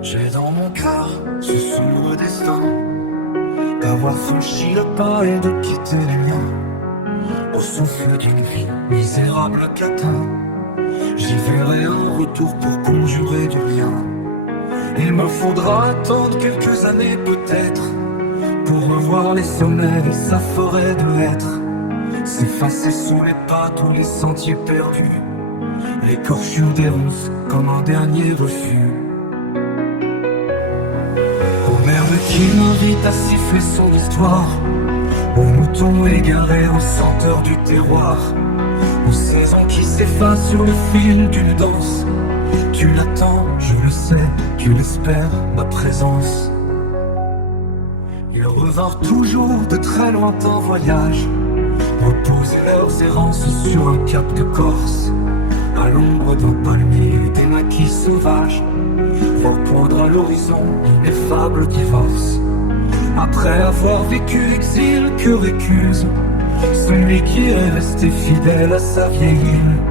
J'ai dans mon cœur ce sombre destin d'avoir franchi le pas et de quitter les liens. Au souffle d'une vie misérable catin, j'y verrai un retour pour conjurer du lien. Il me faudra attendre quelques années peut-être pour revoir les sommets de sa forêt de lettres, s'effacer sous les pas tous les sentiers perdus, l'écorchure des ronces comme un dernier refus. Aux merdes qui m'invitent à siffler son histoire, aux moutons égarés, aux senteurs du terroir, aux saisons qui s'effacent sur le fil d'une danse. Tu l'attends, je le sais, tu l'espères, ma présence. Ils revinrent toujours de très lointains voyages, reposer leurs errances sur un cap de Corse, à l'ombre d'un palmier et des maquis sauvages, voir poindre à l'horizon l'ineffable divorce. Après avoir vécu l'exil que récuse celui qui est resté fidèle à sa vieille île.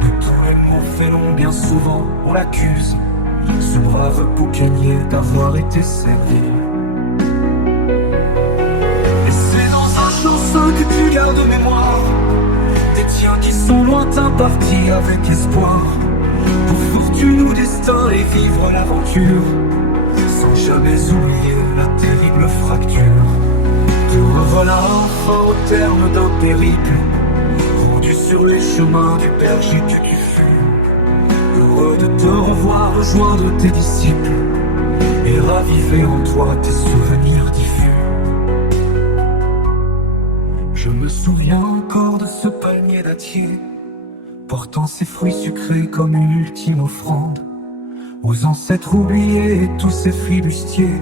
De tous les mots félons, bien souvent on l'accuse, ce brave boucanier d'avoir été servi. Et c'est dans un chanson que tu gardes mémoire des tiens qui sont lointains partis avec espoir, pour fortune ou destin et vivre l'aventure, sans jamais oublier la terrible fracture. Te revoilà enfin au terme d'un périple, rendu sur les chemins du berger que tu fus, heureux de te revoir rejoindre tes disciples et raviver en toi tes souvenirs diffus. Je me souviens encore de ce palmier dattier, portant ses fruits sucrés comme une ultime offrande aux ancêtres oubliés et tous ces flibustiers,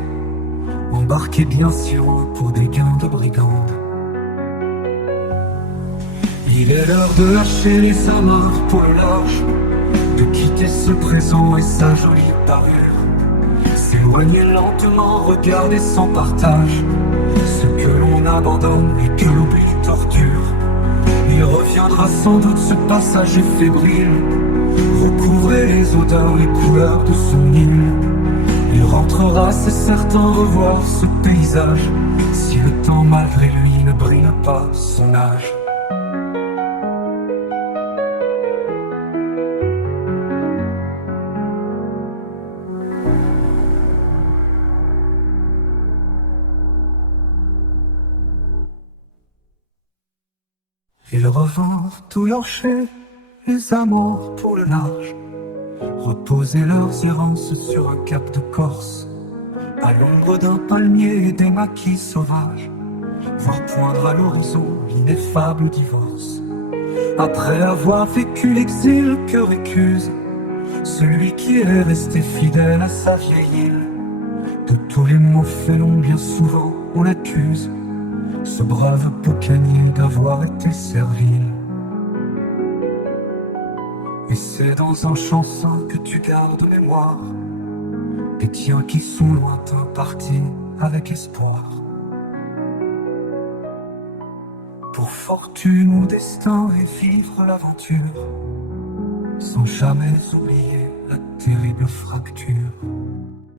embarqués bien si loin pour des gains de brigandes. Il est l'heure de lâcher les amarres pour le large, de quitter ce présent et sa jolie parure, s'éloigner lentement, regarder sans partage ce que l'on abandonne et que l'oubli torture. Il reviendra sans doute ce passager fébrile, recouvrer les odeurs, les couleurs de son île. Il rentrera, c'est certain, revoir ce paysage, si le temps malgré lui ne brille pas son âge. Ils revinrent tout lâcher, les amours pour le large, reposer leurs errances sur un cap de Corse, à l'ombre d'un palmier et des maquis sauvages, voir poindre à l'horizon l'ineffable divorce. Après avoir vécu l'exil que récuse celui qui est resté fidèle à sa vieille île, de tous les maux félons bien souvent on l'accuse, ce brave boucanier d'avoir été servile. Et c'est dans un chanson que tu gardes mémoire des tiens qui sont lointains partis avec espoir, pour fortune ou destin et vivre l'aventure, sans jamais oublier la terrible fracture.